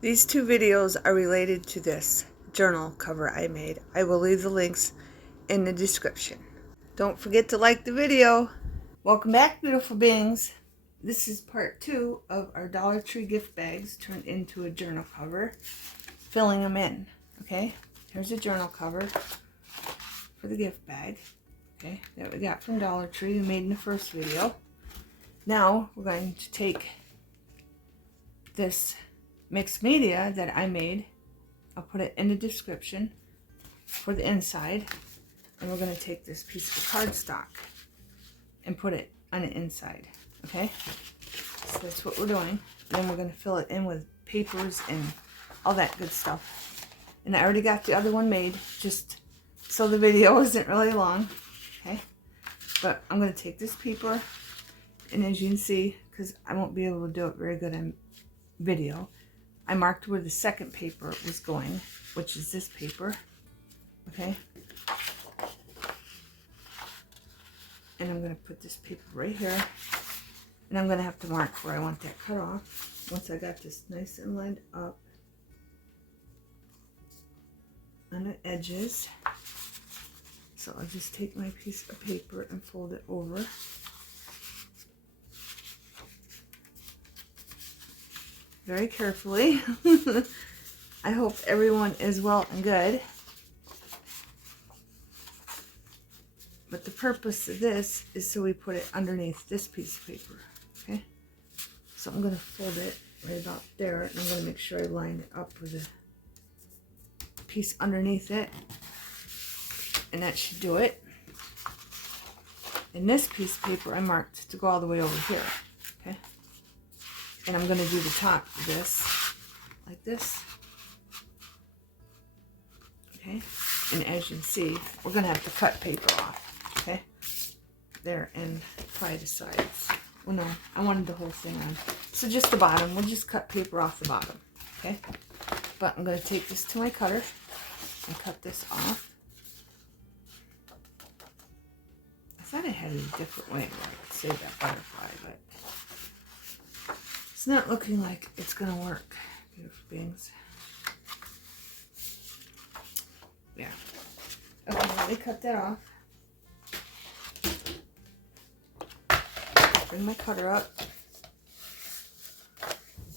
These two videos are related to this journal cover I made. I will leave the links in the description. Don't forget to like the video. Welcome back, beautiful beings. This is part 2 of our Dollar Tree gift bags turned into a journal cover, filling them in. Okay, here's a journal cover for the gift bag. Okay, that we got from Dollar Tree, we made in the first video. Now we're going to take this mixed media that I made. I'll put it in the description for the inside. And we're going to take this piece of cardstock and put it on the inside. Okay? So that's what we're doing. Then we're going to fill it in with papers and all that good stuff. And I already got the other one made, just so the video isn't really long. Okay? But I'm going to take this paper, and as you can see, because I won't be able to do it very good on video, I marked where the second paper was going, which is this paper. Okay? And I'm going to put this paper right here. And I'm going to have to mark where I want that cut off. Once I got this nice and lined up on the edges. So I'll just take my piece of paper and fold it over. Very carefully. I hope everyone is well and good. But the purpose of this is so we put it underneath this piece of paper. Okay? So I'm going to fold it right about there, and I'm going to make sure I line it up with the piece underneath it. And that should do it. And this piece of paper I marked to go all the way over here. Okay? And I'm going to do the top of this like this. Okay? And as you can see, we're going to have to cut paper off. Okay? There, and apply the sides. Well, no, I wanted the whole thing on. So just the bottom. We'll just cut paper off the bottom. Okay? But I'm going to take this to my cutter and cut this off. I thought I had a different way where I could save that butterfly, but it's not looking like it's going to work, beautiful beings. Yeah. Okay, let me cut that off. Bring my cutter up.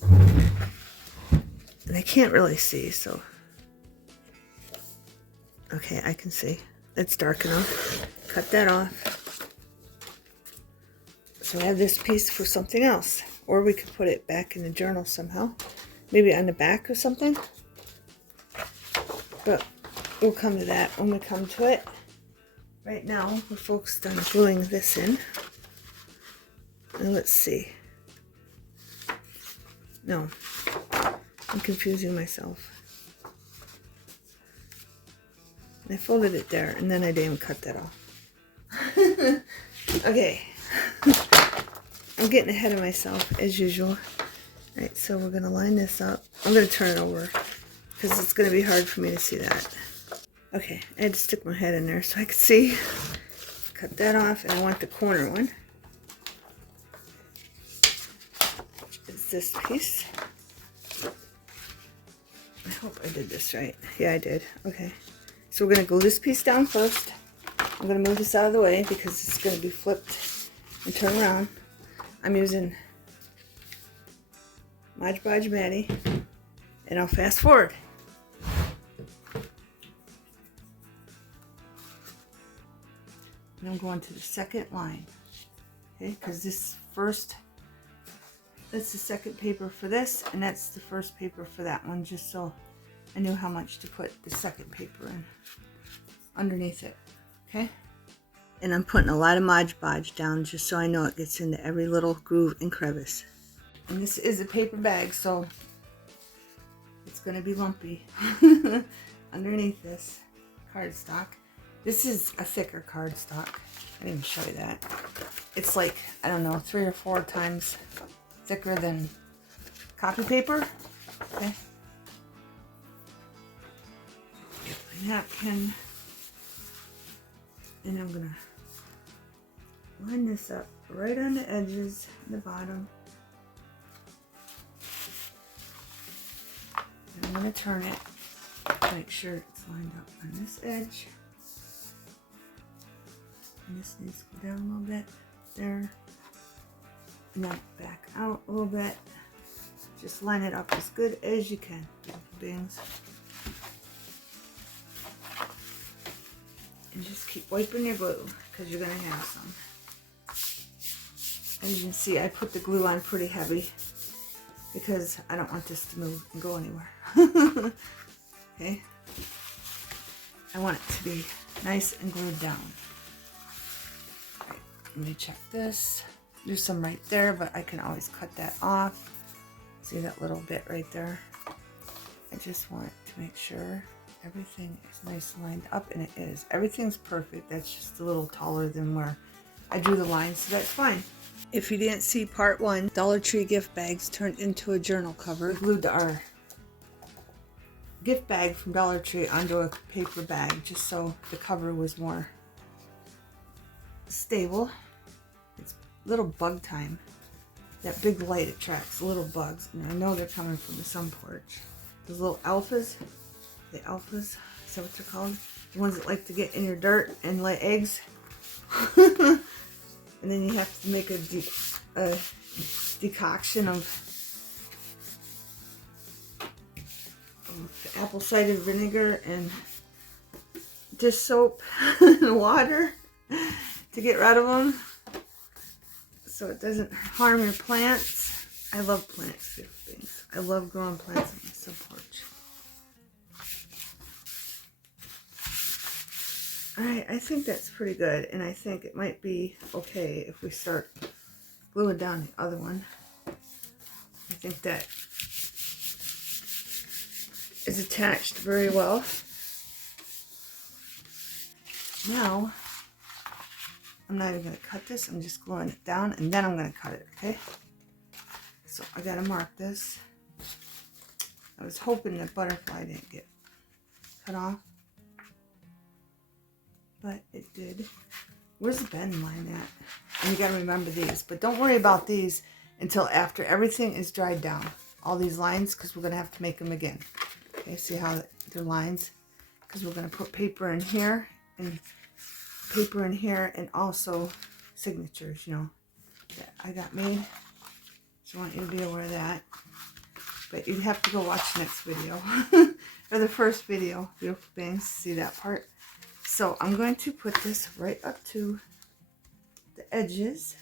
And I can't really see, so. Okay, I can see. It's dark enough. Cut that off. So I have this piece for something else. Or we could put it back in the journal somehow. Maybe on the back or something. But we'll come to that when we come to it. Right now, we're focused on gluing this in. And let's see. No, I'm confusing myself. I folded it there, and then I didn't cut that off. Okay. I'm getting ahead of myself, as usual. Alright, so we're going to line this up. I'm going to turn it over, because it's going to be hard for me to see that. Okay, I had to stick my head in there so I could see. Cut that off, and I want the corner one. It's this piece. I hope I did this right. Yeah, I did. Okay. So we're going to glue this piece down first. I'm going to move this out of the way because it's going to be flipped and turn around. I'm using Mod Podge Maddie, and I'll fast forward. And I'm going to the second line, okay, because that's the second paper for this, and that's the first paper for that one, just so I knew how much to put the second paper in underneath it, okay? And I'm putting a lot of Mod Podge down just so I know it gets into every little groove and crevice. And this is a paper bag, so it's going to be lumpy underneath this cardstock. This is a thicker cardstock. I didn't even show you that. It's like, I don't know, 3 or 4 times thicker than copy paper. Okay. Get my napkin. And I'm going to line this up right on the edges, the bottom. going to turn it, make sure it's lined up on this edge. And this needs to go down a little bit there. And then back out a little bit. Just line it up as good as you can, beautiful beings. And just keep wiping your glue, because you're going to have some. As you can see, I put the glue on pretty heavy because I don't want this to move and go anywhere. Okay? I want it to be nice and glued down. Right, let me check this. There's some right there, but I can always cut that off. See that little bit right there? I just want to make sure everything is nice and lined up, and it is. Everything's perfect. That's just a little taller than where I drew the line, so that's fine. If you didn't see part 1, Dollar Tree gift bags turned into a journal cover. We glued our gift bag from Dollar Tree onto a paper bag just so the cover was more stable. It's little bug time. That big light attracts little bugs, and I know they're coming from the sun porch. Those little alphas, the alphas, is that what they're called? The ones that like to get in your dirt and lay eggs. And then you have to make a decoction of apple cider vinegar and dish soap and water to get rid of them so it doesn't harm your plants. I love plants, beautiful things. I love growing plants on my sun porch. Alright, I think that's pretty good, and I think it might be okay if we start gluing down the other one. I think that is attached very well. Now, I'm not even going to cut this, I'm just gluing it down, and then I'm going to cut it, okay? So I got to mark this. I was hoping the butterfly didn't get cut off, but it did. Where's the bend line at? And you got to remember these, but don't worry about these until after everything is dried down. All these lines, because we're going to have to make them again. Okay, see how they're lines? Because we're going to put paper in here, and also signatures, you know, that I got made. So I want you to be aware of that. But you'd have to go watch the next video, or the first video, beautiful beings, see that part. So I'm going to put this right up to the edges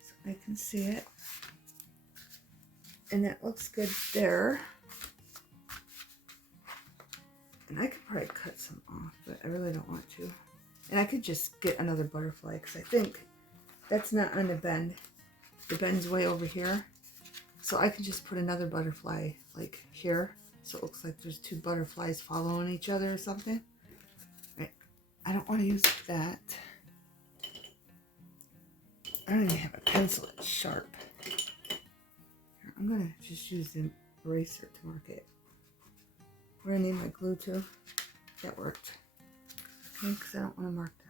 so I can see it. And that looks good there. And I could probably cut some off, but I really don't want to. And I could just get another butterfly, because I think that's not on the bend. The bend's way over here. So I could just put another butterfly like here. So it looks like there's two butterflies following each other or something. Right. I don't want to use that. I don't even have a pencil that's sharp. Here, I'm going to just use the eraser to mark it. Where I need my glue to. That worked. Okay, because I don't want to mark that.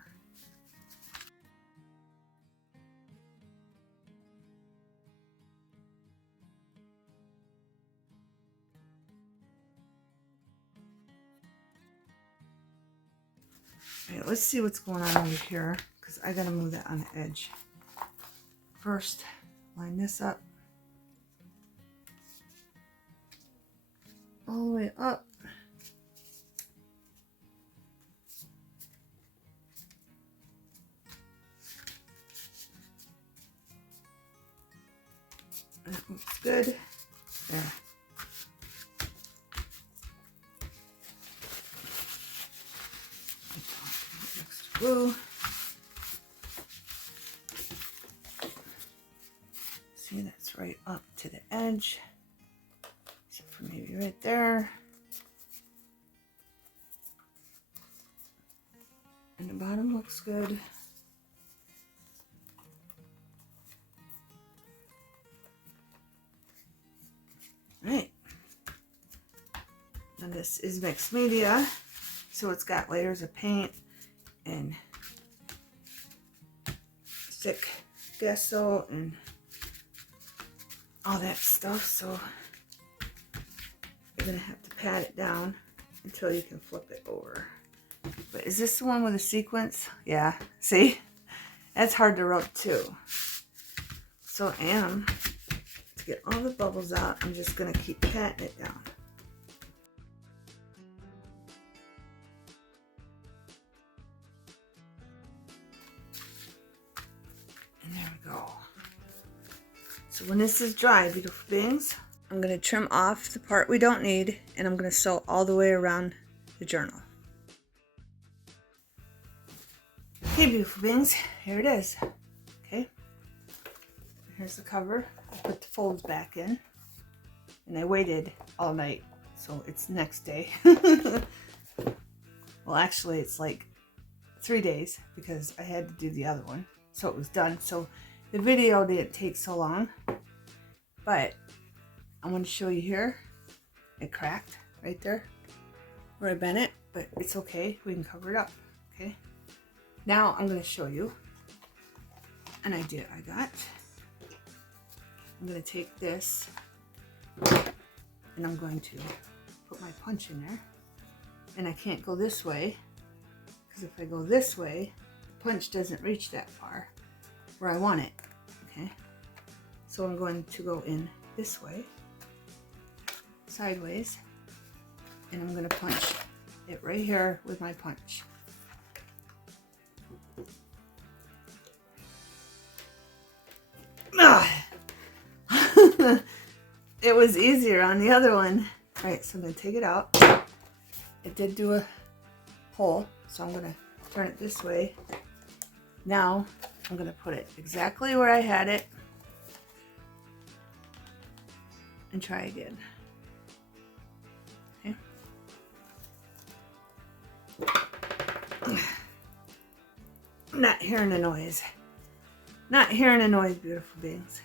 Alright, let's see what's going on over here, because I gotta move that on the edge. First, line this up. All the way up. That looks good. There. Extra glue. See, that's right up to the edge. Except for maybe right there. And the bottom looks good. Right. Now this is mixed media, so it's got layers of paint and thick gesso and all that stuff. So You're going to have to pat it down until you can flip it over. But is this the one with a sequence? Yeah, see? That's hard to rub too. So to get all the bubbles out, I'm just going to keep patting it down. And there we go. So when this is dry, beautiful beings, I'm going to trim off the part we don't need, and I'm going to sew all the way around the journal. Okay, beautiful beings, here it is. Okay, here's the cover. I put the folds back in, and I waited all night, so it's next day. Well, actually, it's like 3 days because I had to do the other one, so it was done. So the video didn't take so long, but I want to show you here. It cracked right there where I bent it, but it's okay. We can cover it up. Okay. Now I'm going to show you an idea I got. I'm going to take this and I'm going to put my punch in there. And I can't go this way because if I go this way, the punch doesn't reach that far where I want it. Okay. So I'm going to go in this way, sideways, and I'm going to punch it right here with my punch. It was easier on the other one. All right, so I'm going to take it out. It did do a hole, so I'm going to turn it this way. Now I'm going to put it exactly where I had it and try again. Okay. I'm not hearing a noise. Not hearing a noise, beautiful beings.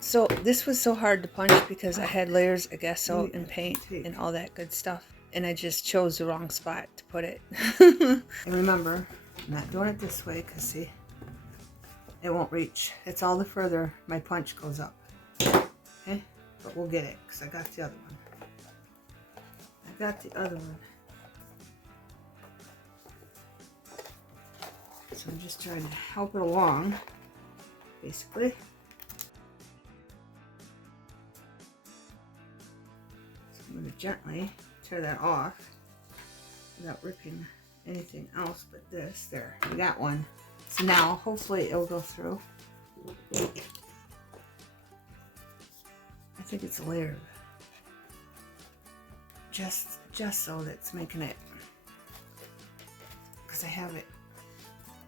So this was so hard to punch because I had layers of gesso and paint and all that good stuff. And I just chose the wrong spot to put it. And remember, I'm not doing it this way because see, it won't reach. It's all the further my punch goes up. Okay, but we'll get it because I got the other one. I got the other one. So I'm just trying to help it along, basically. So I'm going to gently tear that off without ripping anything else but this. There, we got one. So now, hopefully it'll go through. I think it's a layer of gesso that's making it, because I have it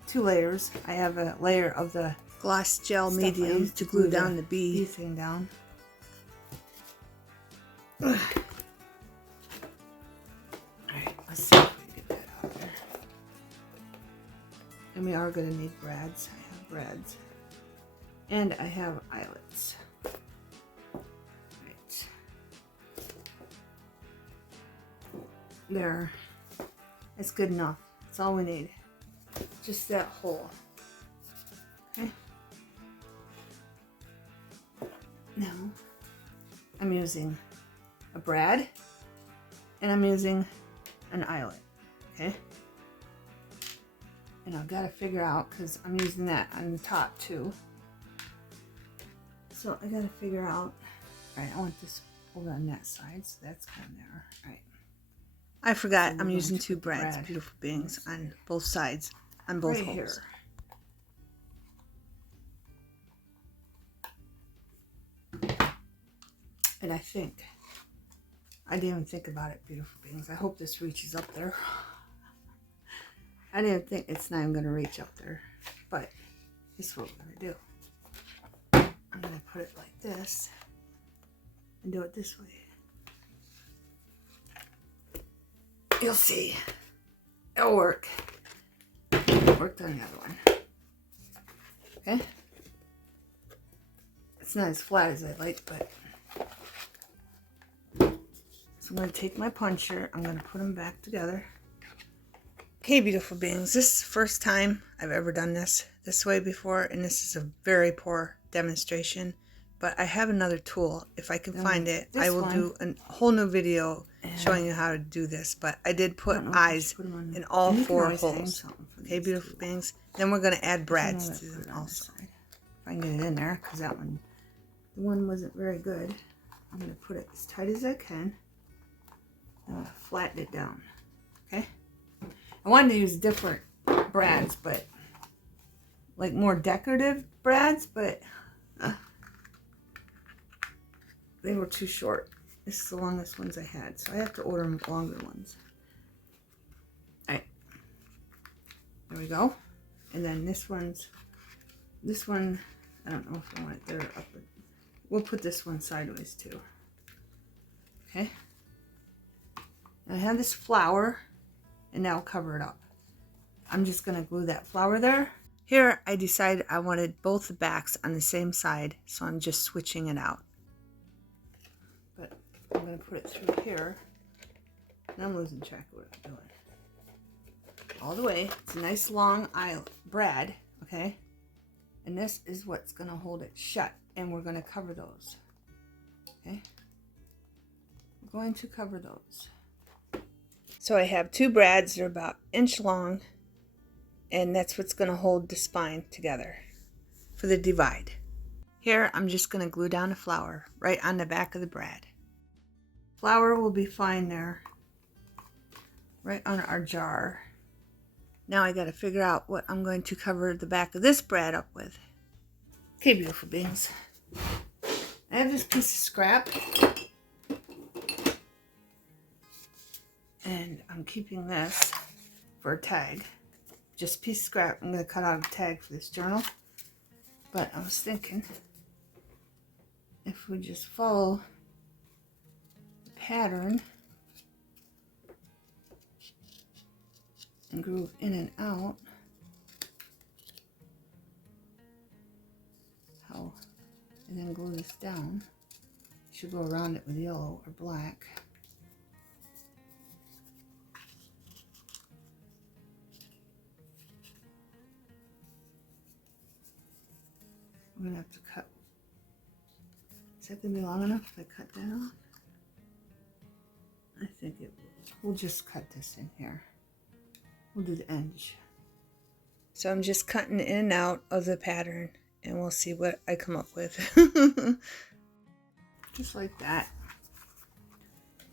2 layers. I have a layer of the gloss gel medium to glue down the bee thing down. Alright, let's see if we get that out there. And we are going to need brads. I have brads. And I have eyelets. Right. There. That's good enough. That's all we need. Just that hole. Okay. Now, I'm using a brad and I'm using an eyelet. Okay. And I've got to figure out, because I'm using that on the top too. So I got to figure out. Alright, I want this over on that side, so that's kind of there. Alright. I forgot I'm using 2 brads, beautiful beings, on both sides. On both holes. Here. And I think, I didn't even think about it, beautiful beings. I hope this reaches up there. I didn't think it's not even going to reach up there. But this is what we're going to do. I'm going to put it like this and do it this way. You'll see. It'll work. It worked on the other one. Okay? It's not as flat as I like, but... So I'm going to take my puncher. I'm going to put them back together. Okay, beautiful beings. This is the first time I've ever done this way before, and this is a very poor demonstration But I have another tool. If I can find it, this I will one. do a whole new video showing you how to do this. But I did put eyes in all 4 holes. Okay, beautiful beings. Then we're going to add brads to them also. If I can get it in there, because that one, the one wasn't very good. I'm going to put it as tight as I can. I'm going to flatten it down. Okay? I wanted to use different brads, but like more decorative brads, but they were too short. This is the longest ones I had, so I have to order them longer ones. Alright. There we go. And then this one, I don't know if I want it there or up. We'll put this one sideways too. Okay. I have this flower, and now cover it up. I'm just going to glue that flower there. Here, I decided I wanted both the backs on the same side, so I'm just switching it out. But I'm going to put it through here. And I'm losing track of what I'm doing. All the way. It's a nice long brad, okay? And this is what's going to hold it shut. And we're going to cover those. Okay? We're going to cover those. So I have 2 brads. They're about 1 inch long. And that's what's going to hold the spine together for the divide. Here, I'm just going to glue down a flower right on the back of the brad. Flower will be fine there. Right on our jar. Now I got to figure out what I'm going to cover the back of this brad up with. Okay, beautiful beings. I have this piece of scrap. And I'm keeping this for a tag. Just a piece of scrap. I'm going to cut out a tag for this journal. But I was thinking, if we just follow the pattern and groove in and out, and then glue this down. You should go around it with yellow or black. I'm going to have to cut. Is that going to be long enough if I cut that off? I think it will. We'll just cut this in here. We'll do the edge. So I'm just cutting in and out of the pattern, and we'll see what I come up with. Just like that.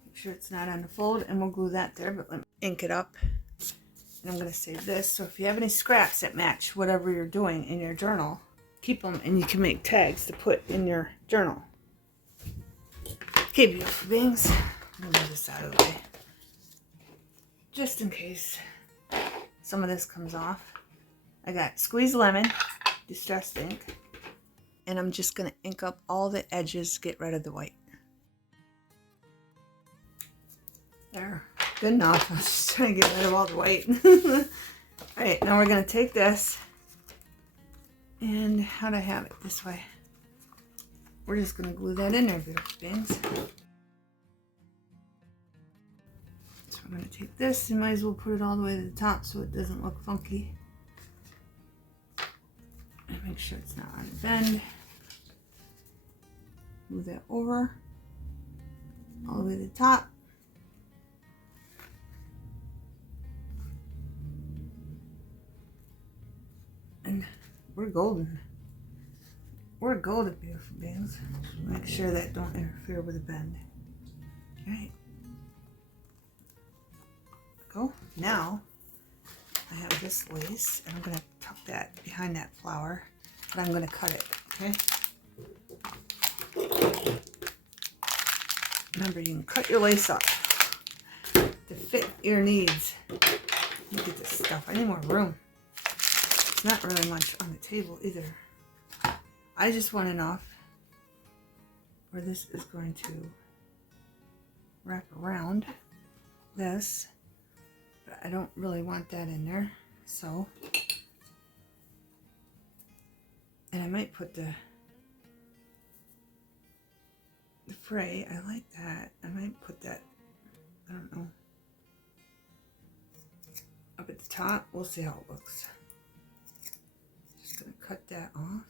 Make sure it's not on the fold, and we'll glue that there, but let me Ink it up. And I'm going to save this. So if you have any scraps that match whatever you're doing in your journal, keep them, and you can make tags to put in your journal. Okay, beautiful beings. I'm going to move this out of the way. Just in case some of this comes off. I got squeezed lemon, distressed ink. And I'm just going to ink up all the edges to get rid of the white. There. Good enough. I was just trying to get rid of all the white. Alright, now we're going to take this. And how'd I have it? This way. We're just going to glue that in there, beautiful things. So we're going to take this. You might as well put it all the way to the top so it doesn't look funky. And make sure it's not on the bend. Move that over. All the way to the top. And we're golden. We're golden, beautiful beings. Make sure that don't interfere with the bend. Alright. Go. Now, I have this lace, and I'm going to tuck that behind that flower, but I'm going to cut it, okay? Remember, you can cut your lace up to fit your needs. Look at this stuff. I need more room. It's not really much on the table either. I just want enough where this is going to wrap around this, but I don't really want that in there, so, and I might put the fray. I like that. I might put that, I don't know, up at the top. We'll see how it looks. Just gonna cut that off.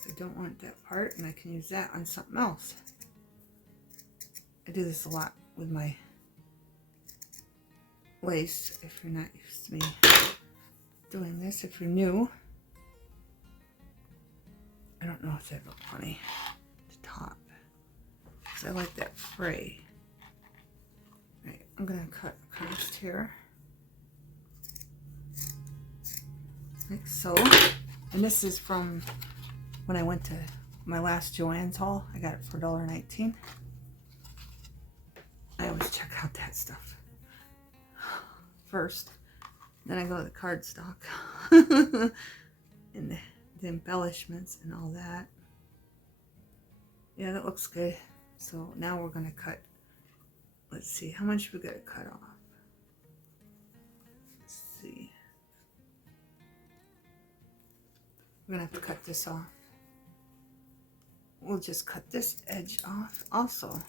because I don't want that part, and I can use that on something else. I do this a lot with my lace. If you're not used to me doing this, if you're new, I don't know if that look funny. The top, because I like that fray. Right, I'm gonna cut across here, like so. And this is from when I went to my last Joann's haul. I got it for $1.19. I always check out that stuff first. Then I go to the cardstock and the embellishments and all that. Yeah, that looks good. So now we're gonna cut. Let's see, how much we gotta cut off. Let's see. We're gonna have to cut this off. We'll just cut this edge off also.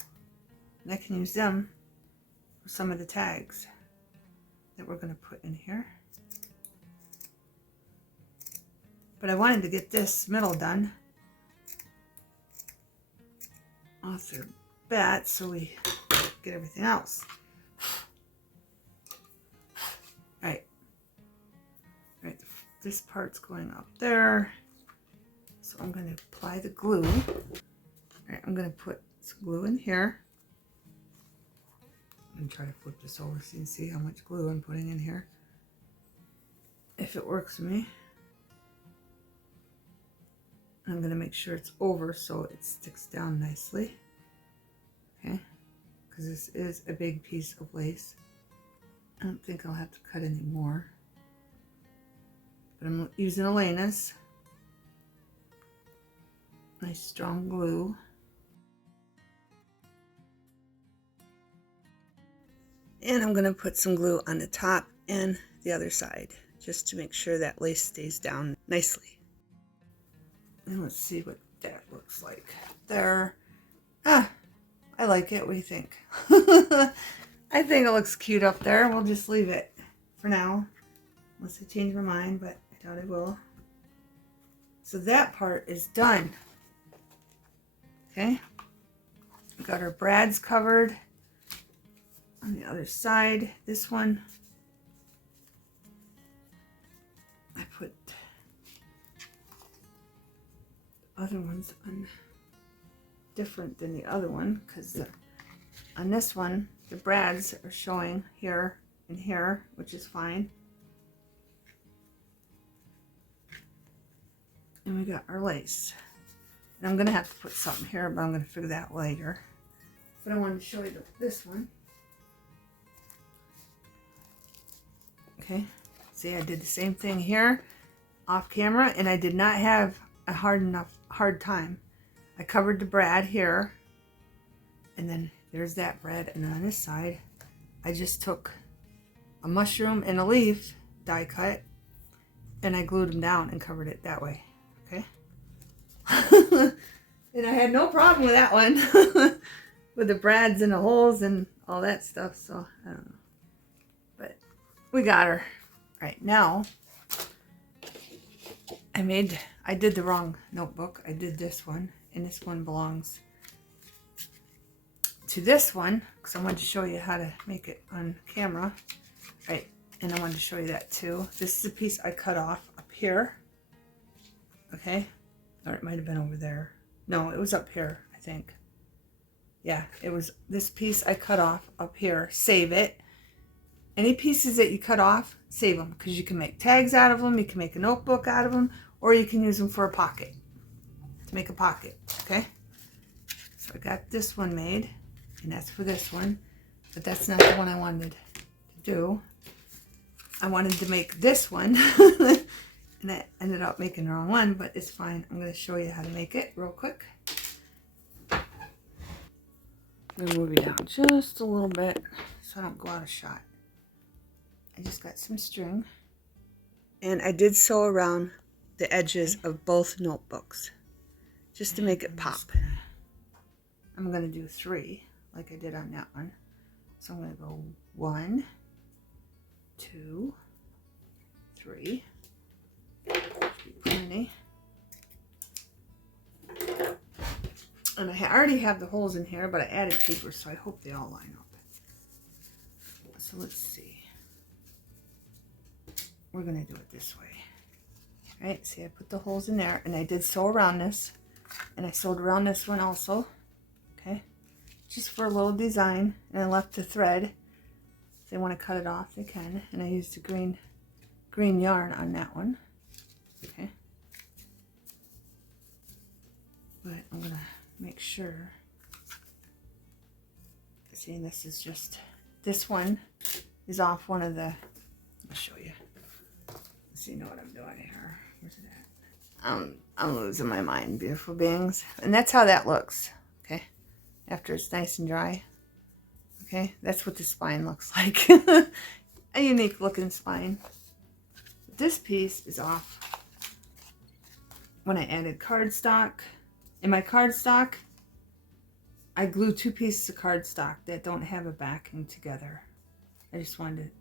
And I can use them for some of the tags that we're gonna put in here. But I wanted to get this middle done off their bat so we get everything else. Right. Right, this part's going up there. So I'm going to apply the glue. Alright, I'm going to put some glue in here. I'm going to try to flip this over so you can see how much glue I'm putting in here. If it works for me. I'm going to make sure it's over so it sticks down nicely. Okay, because this is a big piece of lace. I don't think I'll have to cut any more. But I'm using Elena's. Nice strong glue. And I'm going to put some glue on the top and the other side just to make sure that lace stays down nicely. And let's see what that looks like there. Ah, I like it. What do you think? I think it looks cute up there. We'll just leave it for now. Unless I change my mind, but I doubt I will. So that part is done. Okay. We got our brads covered. On the other side, this one, I put the other ones on different than the other one because on this one the brads are showing here and here, which is fine. And we got our lace. And I'm gonna have to put something here, but I'm gonna figure that out later. But I wanted to show you this one. Okay, see, I did the same thing here off camera, and I did not have a hard time. I covered the brad here, and then there's that brad, and then on this side I just took a mushroom and a leaf die cut and I glued them down and covered it that way. Okay. And I had no problem with that one with the brads and the holes and all that stuff, so I don't know, but we got her. Right now I did the wrong notebook. I did this one, and this one belongs to this one because I wanted to show you how to make it on camera. Right, and I wanted to show you that too. This is a piece I cut off up here. Okay, or it might have been over there. No, it was up here, I think. Yeah, it was this piece I cut off up here. Save it. Any pieces that you cut off, save them, because you can make tags out of them, you can make a notebook out of them, or you can use them for a pocket, to make a pocket, okay? So I got this one made, and that's for this one, but that's not the one I wanted to do. I wanted to make this one, and I ended up making the wrong one, but it's fine. I'm going to show you how to make it real quick. I'm going to move you down just a little bit so I don't go out of shot. I just got some string, and I did sew around the edges of both notebooks just to make it pop. I'm going to do 3 like I did on that one. So I'm going to go 1, 2, 3. Plenty. And I already have the holes in here, but I added paper, so I hope they all line up. So let's see. We're going to do it this way. All right, see, I put the holes in there, and I did sew around this. And I sewed around this one also. Okay, just for a little design. And I left the thread. If they want to cut it off, they can. And I used a green yarn on that one. Okay. But I'm going to make sure. See, this is just, this one is off one of the, I'll show you. So you know what I'm doing here. Where's it at? I'm losing my mind, beautiful beings. And that's how that looks. Okay. After it's nice and dry. Okay. That's what the spine looks like. A unique looking spine. This piece is off when I added cardstock. In my cardstock, I glue 2 pieces of cardstock that don't have a backing together. I just wanted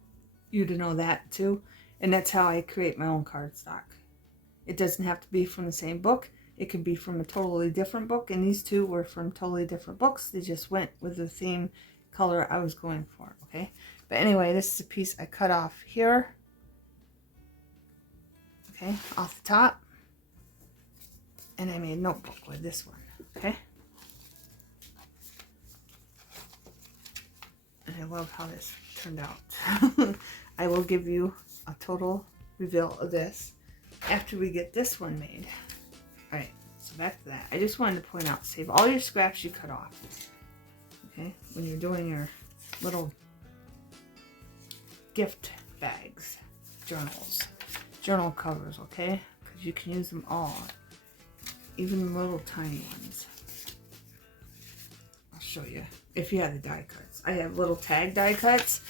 you to know that too. And that's how I create my own cardstock. It doesn't have to be from the same book. It could be from a totally different book. And these two were from totally different books. They just went with the theme color I was going for. Okay. But anyway, this is a piece I cut off here. Okay. Off the top. And I made a notebook with this one. Okay. And I love how this turned out. I will give you a total reveal of this after we get this one made. Alright, so back to that. I just wanted to point out, save all your scraps you cut off. Okay, when you're doing your little gift bags, journals, journal covers, okay? Because you can use them all, even the little tiny ones. I'll show you if you have the die cuts. I have little tag die cuts,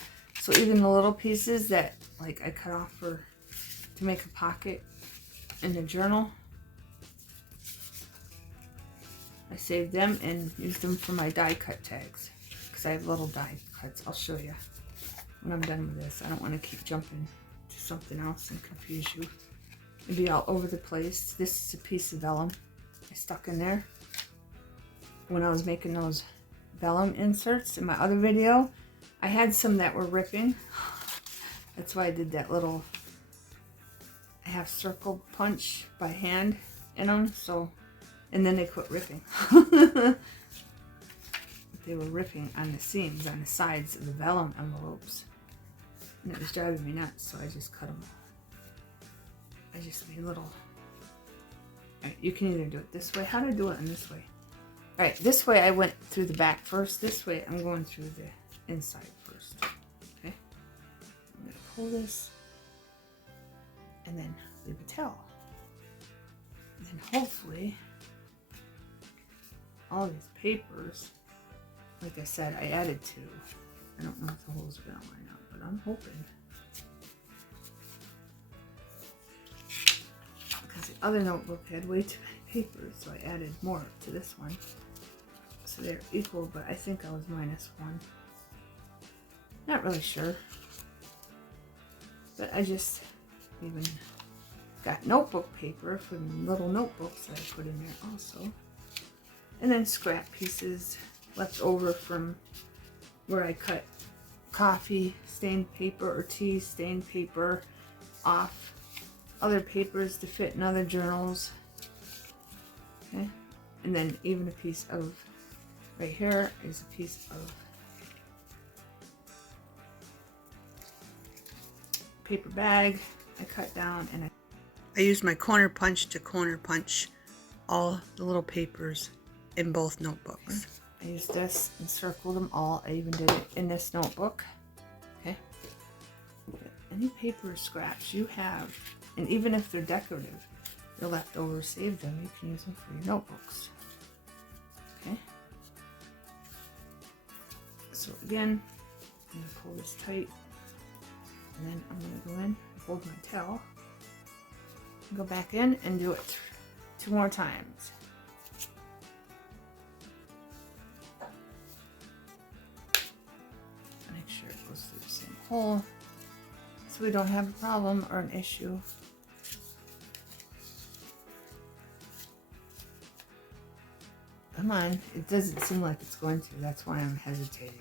so even the little pieces that like I cut off to make a pocket in the journal, I saved them and used them for my die cut tags because I have little die cuts. I'll show you when I'm done with this. I don't want to keep jumping to something else and confuse you and be all over the place. This is a piece of vellum I stuck in there when I was making those vellum inserts in my other video. I had some that were ripping. That's why I did that little half circle punch by hand in them. So, and then they quit ripping. They were ripping on the seams, on the sides of the vellum envelopes. And it was driving me nuts, so I just cut them. I just made little... Alright, you can either do it this way. How do I do it in this way? Alright, this way I went through the back first. This way I'm going through the inside first. Okay? I'm going to pull this and then leave a tail. And then hopefully all these papers, like I said, I added 2. I don't know if the holes are going to line up, but I'm hoping. Because the other notebook had way too many papers, so I added more to this one. So they're equal, but I think I was -1. Not really sure. But I just even got notebook paper for the little notebooks that I put in there also. And then scrap pieces left over from where I cut coffee stained paper or tea stained paper off other papers to fit in other journals. Okay, and then even a piece of, right here is a piece of paper bag I cut down, and I used my corner punch to corner punch all the little papers in both notebooks. I used this and circled them all. I even did it in this notebook. Okay. Any paper scraps you have, and even if they're decorative, they're left over, save them. You can use them for your notebooks. Okay. So again, I'm going to pull this tight, and then I'm going to go in, hold my towel, go back in and do it 2 more times. Make sure it goes through the same hole so we don't have a problem or an issue. Come Come on. It doesn't seem like it's going to. That's why I'm hesitating.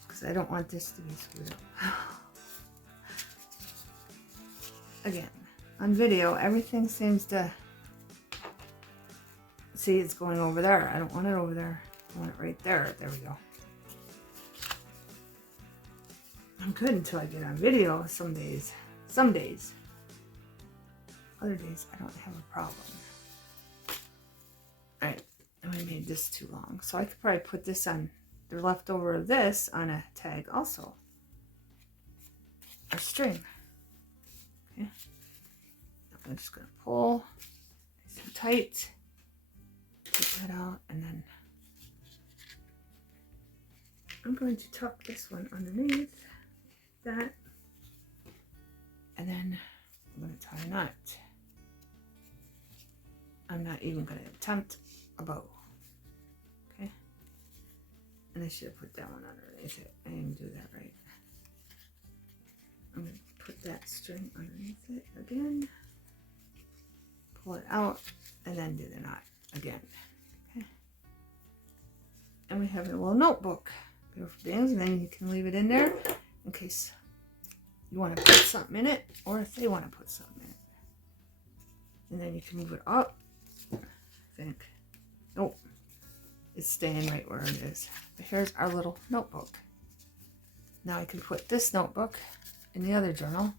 Because I don't want this to be screwed up. Again, on video, everything seems to... See, it's going over there. I don't want it over there. I want it right there. There we go. I'm good until I get on video some days. Some days. Other days, I don't have a problem. Alright, and we made this too long. So I could probably put this on, the leftover of this on a tag also. A string. Okay. I'm just going to pull nice and tight. Take that out, and then I'm going to tuck this one underneath that. And then I'm going to tie a knot. I'm not even going to attempt a bow. Okay? And I should have put that one underneath it. I didn't do that right. I'm going to put that string underneath it again. Pull it out. And then do the knot again. Okay? And we have a little notebook. Beautiful things. And then you can leave it in there in case you want to put something in it. Or if they want to put something in it. And then you can move it up. I think. Nope. It's staying right where it is. But here's our little notebook. Now I can put this notebook in the other journal.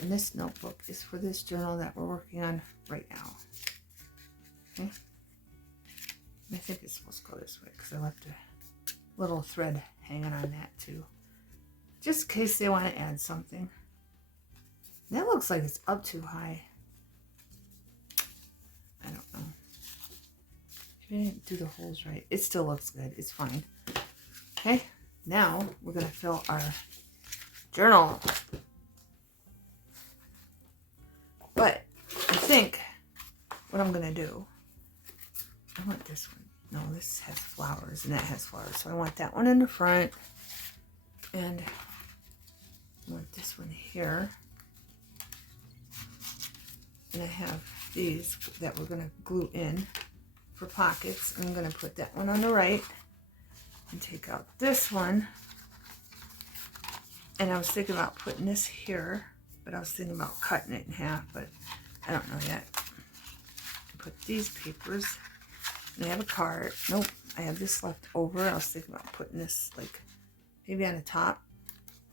And this notebook is for this journal that we're working on right now. Okay. And I think it's supposed to go this way because I left a little thread hanging on that too. Just in case they want to add something. That looks like it's up too high. I don't know. Maybe I didn't do the holes right. It still looks good. It's fine. Okay. Now we're going to fill our journal. But I think what I'm going to do, I want this one. No, this has flowers and that has flowers. So I want that one in the front. And I want this one here. And I have these that we're going to glue in for pockets. I'm going to put that one on the right and take out this one. And I was thinking about putting this here, but I was thinking about cutting it in half, but I don't know yet. Put these papers. And I have a card. Nope, I have this left over. I was thinking about putting this like maybe on the top.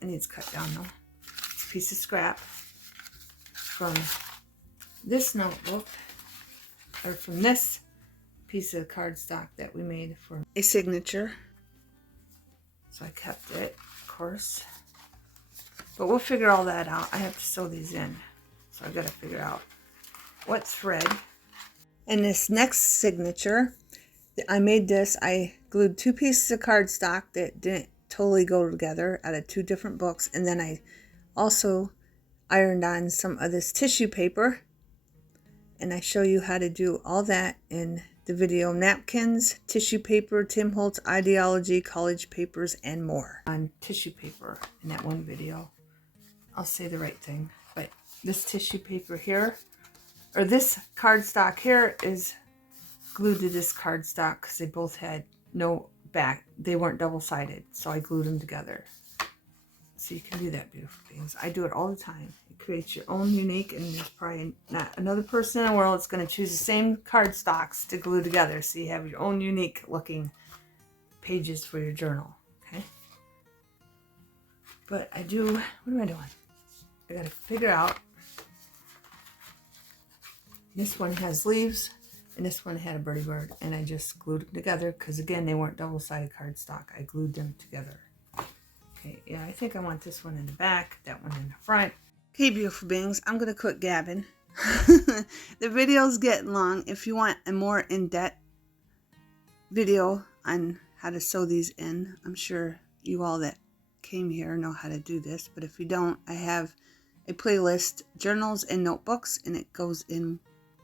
It needs cut down though. It's a piece of scrap from this notebook, or from this piece of cardstock that we made for A signature. So I kept it, of course. But we'll figure all that out. I have to sew these in. So I've got to figure out what thread. And this next signature, I made this. I glued 2 pieces of cardstock that didn't totally go together out of 2 different books. And then I also ironed on some of this tissue paper. And I show you how to do all that in the video. Napkins, tissue paper, Tim Holtz ideology, college papers, and more. On tissue paper in that one video. I'll say the right thing. But this tissue paper here, or this cardstock here, is glued to this cardstock because they both had no back. They weren't double-sided, so I glued them together. So you can do that, beautiful things. I do it all the time. It creates your own unique, and there's probably not another person in the world that's going to choose the same cardstocks to glue together. So you have your own unique looking pages for your journal. Okay. But I do, what am I doing? I got to figure out. This one has leaves, and this one had a birdie bird, and I just glued them together because, again, they weren't double-sided cardstock. I glued them together. Okay, yeah, I think I want this one in the back, that one in the front. Okay, beautiful beings, I'm going to quit gabbing. The video's getting long. If you want a more in-depth video on how to sew these in, I'm sure you all that came here know how to do this. But if you don't, I have a playlist, journals and notebooks, and it goes in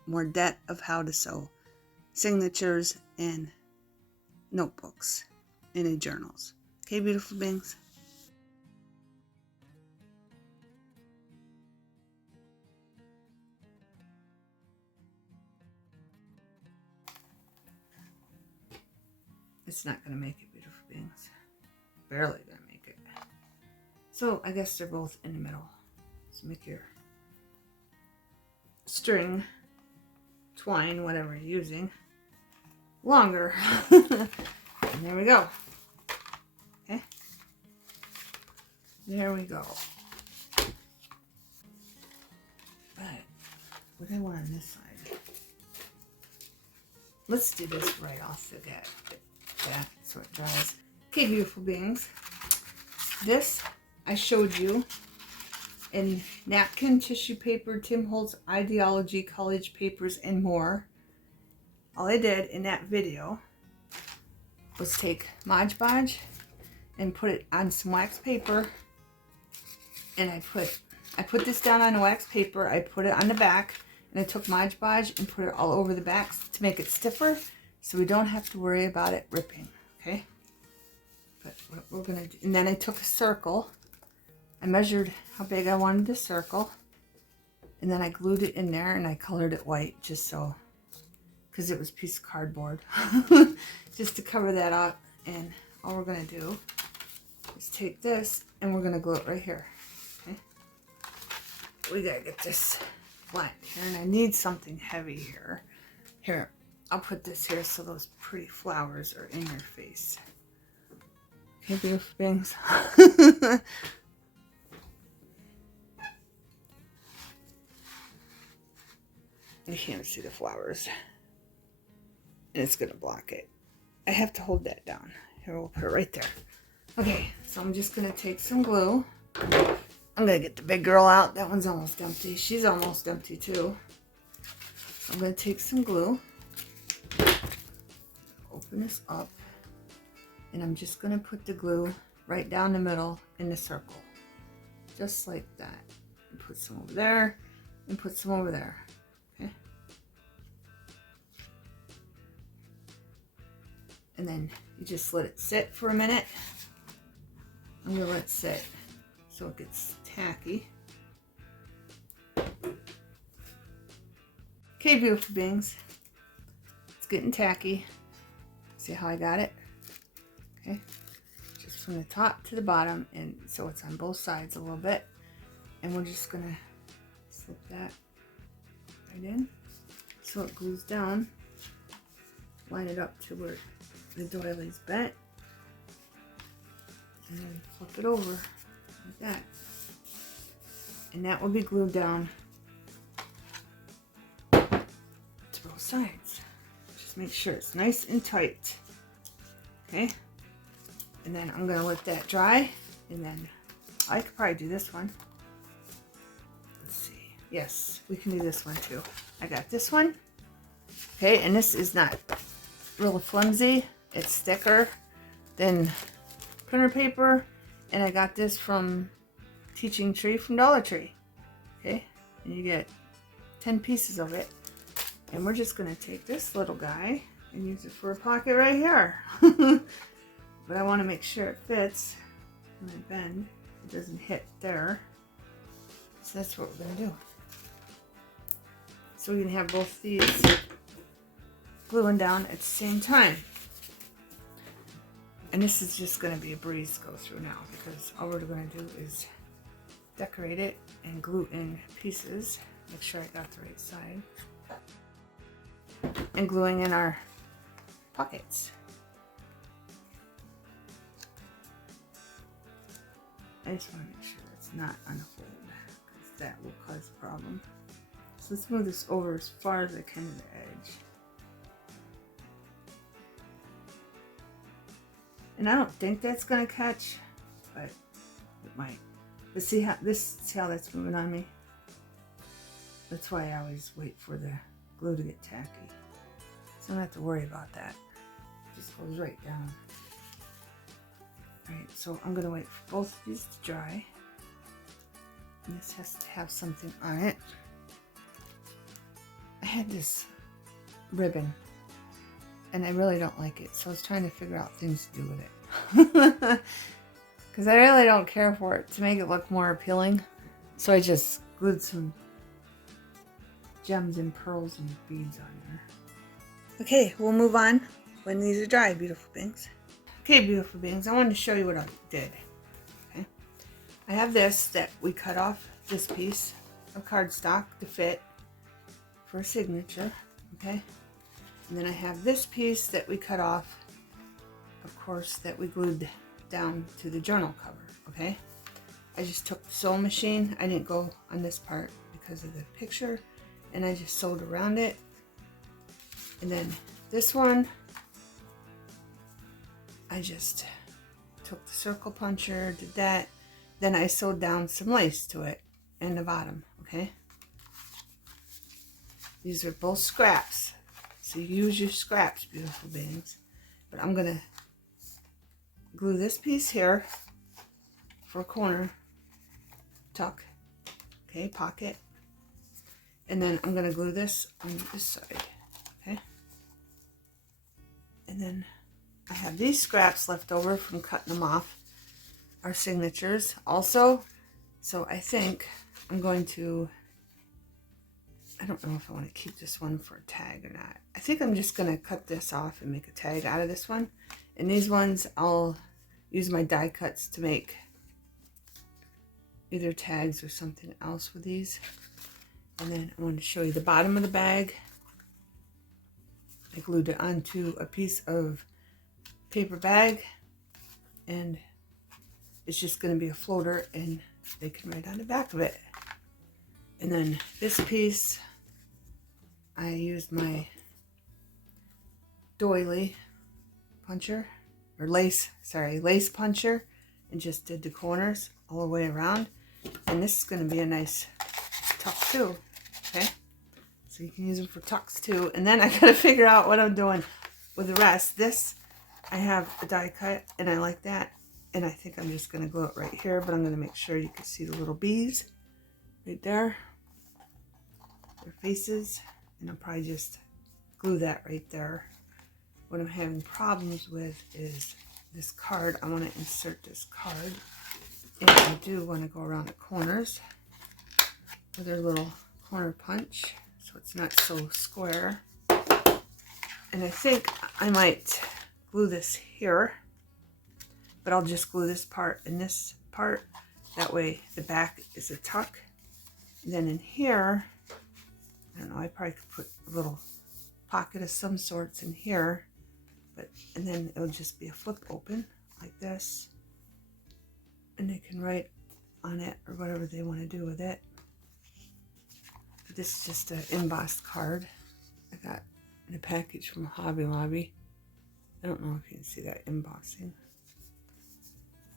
more depth of how to sew signatures and notebooks in a journals. Okay, beautiful beings. It's not going to make it, beautiful beings. Barely going to make it. So I guess they're both in the middle. So make your string, twine, whatever you're using, longer. And there we go. Okay. There we go. But what do I want on this side? Let's do this right off the bat so it dries. Okay, beautiful beings. This I showed you in napkin, tissue paper, Tim Holtz Ideology, college papers, and more. All I did in that video was take Mod Podge and put it on some wax paper, and I put this down on the wax paper. I put it on the back, and I took Mod Podge and put it all over the back to make it stiffer, so we don't have to worry about it ripping. Okay. But what we're gonna do, and then I took a circle. I measured how big I wanted the circle, and then I glued it in there, and I colored it white just so, because it was a piece of cardboard, just to cover that up. And all we're gonna do is take this, and we're gonna glue it right here. Okay. We gotta get this flat here, and I need something heavy here. Here, I'll put this here so those pretty flowers are in your face. Okay, beautiful beings. You can't see the flowers, and it's gonna block it. I have to hold that down. Here, we'll put it right there. Okay, so I'm just gonna take some glue. I'm gonna get the big girl out. That one's almost empty. She's almost empty too. So I'm gonna take some glue, open this up, and I'm just gonna put the glue right down the middle in the circle, just like that. And put some over there, and put some over there. Okay. And then you just let it sit for a minute. I'm gonna let it sit so it gets tacky. Okay, beautiful beings. It's getting tacky. See how I got it? Okay. Just from the top to the bottom, and so it's on both sides a little bit. And we're just gonna slip that right in so it glues down. Line it up to where the doily's bent, and then flip it over like that, and that will be glued down to both sides. Just make sure it's nice and tight. Okay, and then I'm gonna let that dry, and then I could probably do this one. Let's see. Yes, we can do this one too. I got this one. Okay, and this is not really flimsy. It's thicker than printer paper, and I got this from Teaching Tree from Dollar Tree. Okay, and you get 10 pieces of it, and we're just gonna take this little guy and use it for a pocket right here. But I want to make sure it fits when I bend, it doesn't hit there. So that's what we're gonna do. So we can have both these gluing down at the same time. And this is just going to be a breeze to go through now, because all we're going to do is decorate it and glue in pieces. Make sure I got the right side. And gluing in our pockets. I just want to make sure it's not unfold, because that will cause a problem. So let's move this over as far as I can to the edge. And I don't think that's gonna catch, but it might. But see how that's moving on me? That's why I always wait for the glue to get tacky. So I don't have to worry about that. It just goes right down. Alright, so I'm gonna wait for both of these to dry. And this has to have something on it. I had this ribbon, and I really don't like it, so I was trying to figure out things to do with it. Because I really don't care for it, to make it look more appealing. So I just glued some gems and pearls and beads on there. Okay, we'll move on. when these are dry, beautiful beings. Okay, beautiful beings, I wanted to show you what I did. Okay, I have this that we cut off this piece of cardstock to fit for a signature. Okay, and then I have this piece that we cut off, of course, that we glued down to the journal cover. Okay, I just took the sewing machine. I didn't go on this part because of the picture, and I just sewed around it. And then this one, I just took the circle puncher, did that. Then I sewed down some lace to it in the bottom. Okay, these are both scraps, so you use your scraps, beautiful beings. But I'm gonna glue this piece here for a corner tuck, okay, pocket, and then I'm gonna glue this on this side. Okay, and then I have these scraps left over from cutting them off, our signatures also. So I think I'm going to, I don't know if I want to keep this one for a tag or not. I think I'm just going to cut this off and make a tag out of this one. And these ones, I'll use my die cuts to make either tags or something else with these. And then I want to show you the bottom of the bag. I glued it onto a piece of paper bag, and it's just going to be a floater, and they can write on the back of it. And then this piece, I used my doily puncher, or lace puncher, and just did the corners all the way around. And this is going to be a nice tuck too. Okay, so you can use them for tucks too. And then I got to figure out what I'm doing with the rest. This, I have a die cut, and I like that. And I think I'm just going to glue it right here, but I'm going to make sure you can see the little bees right there, their faces, and I'll probably just glue that right there. What I'm having problems with is this card. I want to insert this card, and I do want to go around the corners with a little corner punch so it's not so square. And I think I might glue this here, but I'll just glue this part and this part. That way the back is a tuck. And then in here, I don't know, I probably could put a little pocket of some sorts in here, and then it'll just be a flip open like this. And they can write on it or whatever they want to do with it. But this is just an embossed card I got in a package from Hobby Lobby. I don't know if you can see that embossing.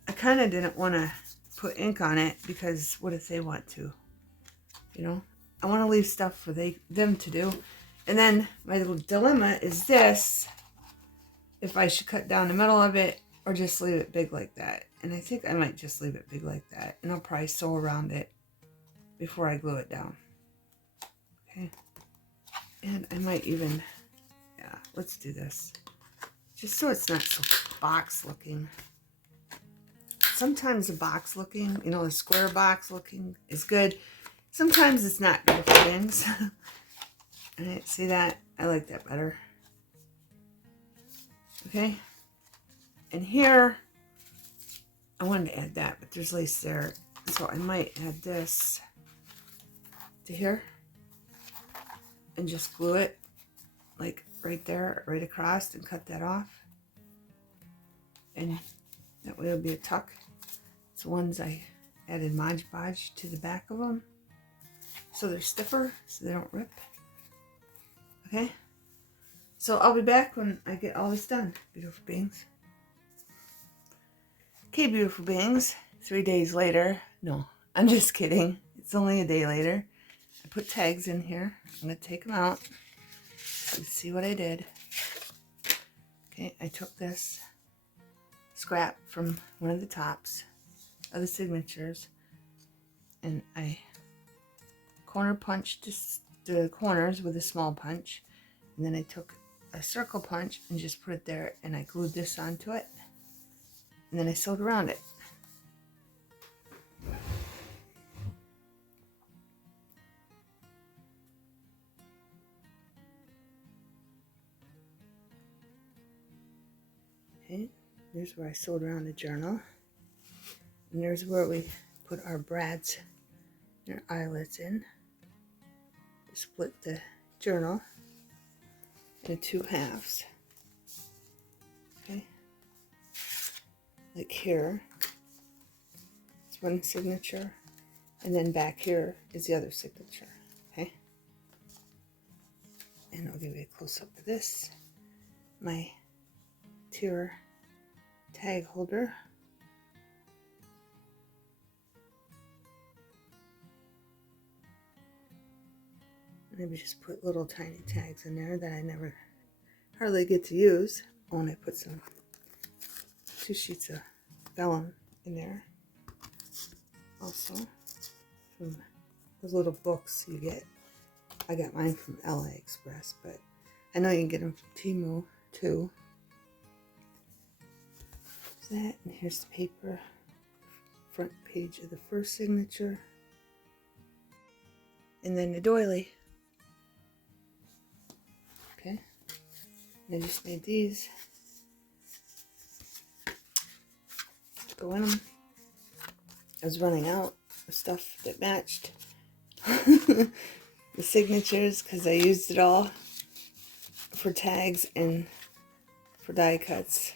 I kind of didn't want to put ink on it because what if they want to? You know, I want to leave stuff for them to do. And then my little dilemma is this: if I should cut down the middle of it or just leave it big like that. And I think I might just leave it big like that, and I'll probably sew around it before I glue it down. Okay, and I might even, yeah, let's do this just so it's not so box looking. Sometimes the box looking, you know, the square box looking is good. Sometimes it's not good for things. Alright, see that? I like that better. Okay. And here, I wanted to add that, but there's lace there. So I might add this to here and just glue it like right there, right across, and cut that off. And that way it'll be a tuck. It's the ones I added Mod Podge to the back of them, so they're stiffer, so they don't rip. Okay, so I'll be back when I get all this done, beautiful beings. Okay, beautiful beings, 3 days later. No, I'm just kidding. It's only a day later. I put tags in here. I'm going to take them out. Let's see what I did. Okay, I took this scrap from one of the tops of the signatures, and I corner punched the corners with a small punch, and then I took a circle punch and just put it there, and I glued this onto it, and then I sewed around it. There's where I sewed around the journal. And there's where we put our brads and our eyelets in. Split the journal into 2 halves. Okay. Like here, it's one signature, and then back here is the other signature. Okay. And I'll give you a close up of this. My tier tag holder. Maybe just put little tiny tags in there that I never hardly get to use. Oh, and I put 2 sheets of vellum in there. Also, from those little books you get. I got mine from AliExpress, but I know you can get them from Temu too. There's that, and here's the paper. Front page of the first signature. And then the doily. Okay. And I just made these to go in them. I was running out of stuff that matched the signatures because I used it all for tags and for die cuts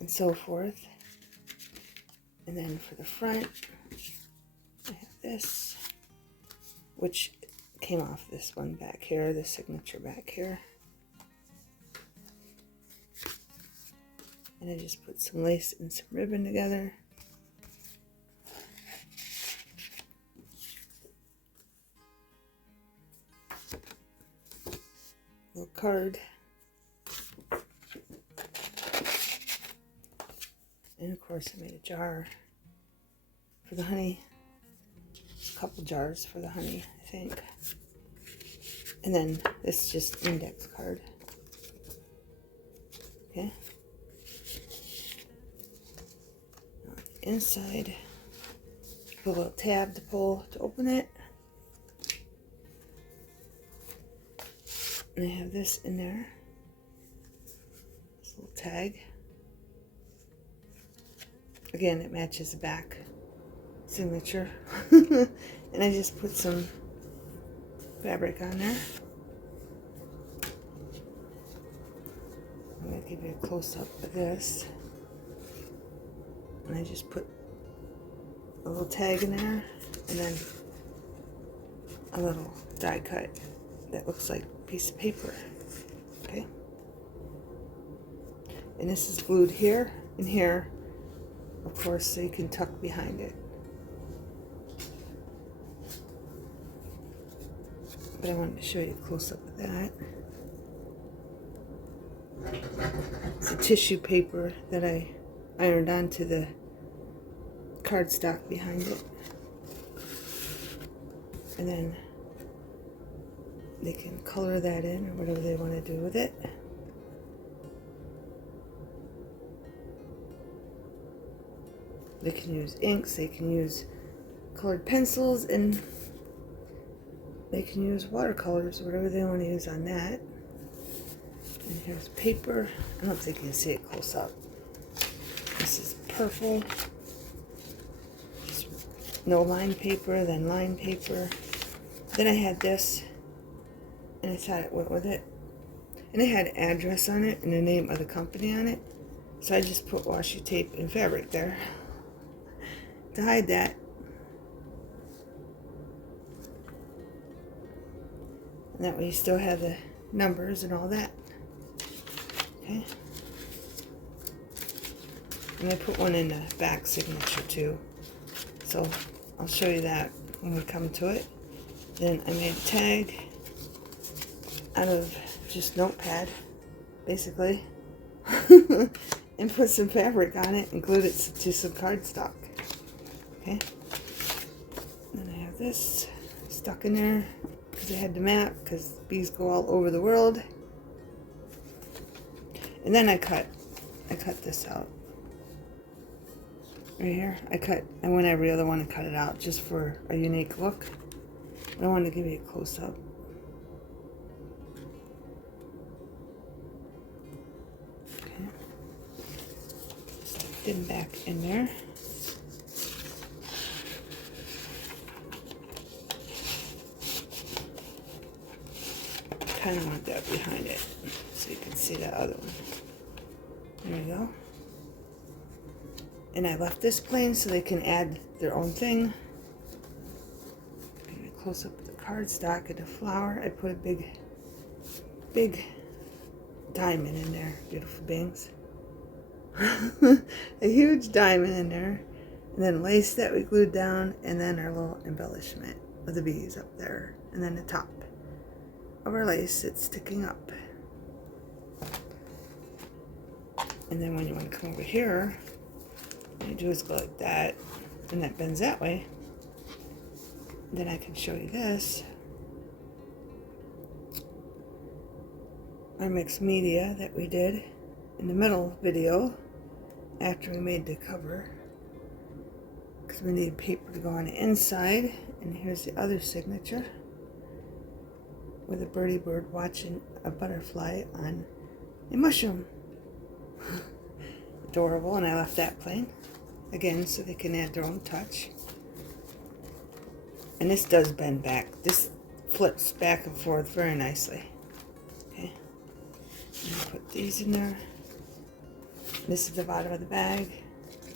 and so forth. And then for the front, I have this, which came off this one back here, the signature back here. And I just put some lace and some ribbon together. Little card. And of course I made a jar for the honey. A couple jars for the honey, I think. And then this is just index card. Okay. On the inside, put a little tab to pull to open it. And I have this in there. This little tag. Again, it matches the back signature. And I just put some fabric on there. I'm going to give you a close-up of this. And I just put a little tag in there, and then a little die cut that looks like a piece of paper. Okay? And this is glued here and here, of course, so you can tuck behind it. But I wanted to show you a close-up of that. It's a tissue paper that I ironed onto the cardstock behind it. And then they can color that in or whatever they want to do with it. They can use inks, they can use colored pencils, and they can use watercolors, whatever they want to use on that. And here's paper. I don't think you can see it close up. This is purple. Just no lined paper, then lined paper. Then I had this, and I thought it went with it. And it had an address on it and the name of the company on it. So I just put washi tape and fabric there to hide that. And that way you still have the numbers and all that. Okay. And I put one in the back signature too. So I'll show you that when we come to it. Then I made a tag out of just notepad, basically. And put some fabric on it and glued it to some cardstock. Okay. Then I have this stuck in there because I had the map, because bees go all over the world. And then I cut this out. Right here. I went every other one and cut it out just for a unique look. I wanted to give you a close-up. Okay. them back in there. Kind of want that behind it so you can see the other one. There we go. And I left this plain so they can add their own thing. Give you a close up of the cardstock and the flower. I put a big diamond in there, beautiful beings. A huge diamond in there. And then lace that we glued down, and then our little embellishment with the bees up there. And then the top of our lace that's sticking up. And then when you want to come over here, what you do is go like that, and that bends that way. Then I can show you this. Our mixed media that we did in the middle video after we made the cover, because we need paper to go on the inside. And here's the other signature with a birdie bird watching a butterfly on a mushroom. Adorable. And I left that plain again so they can add their own touch. And this does bend back. This flips back and forth very nicely. Okay, and I'll put these in there. This is the bottom of the bag.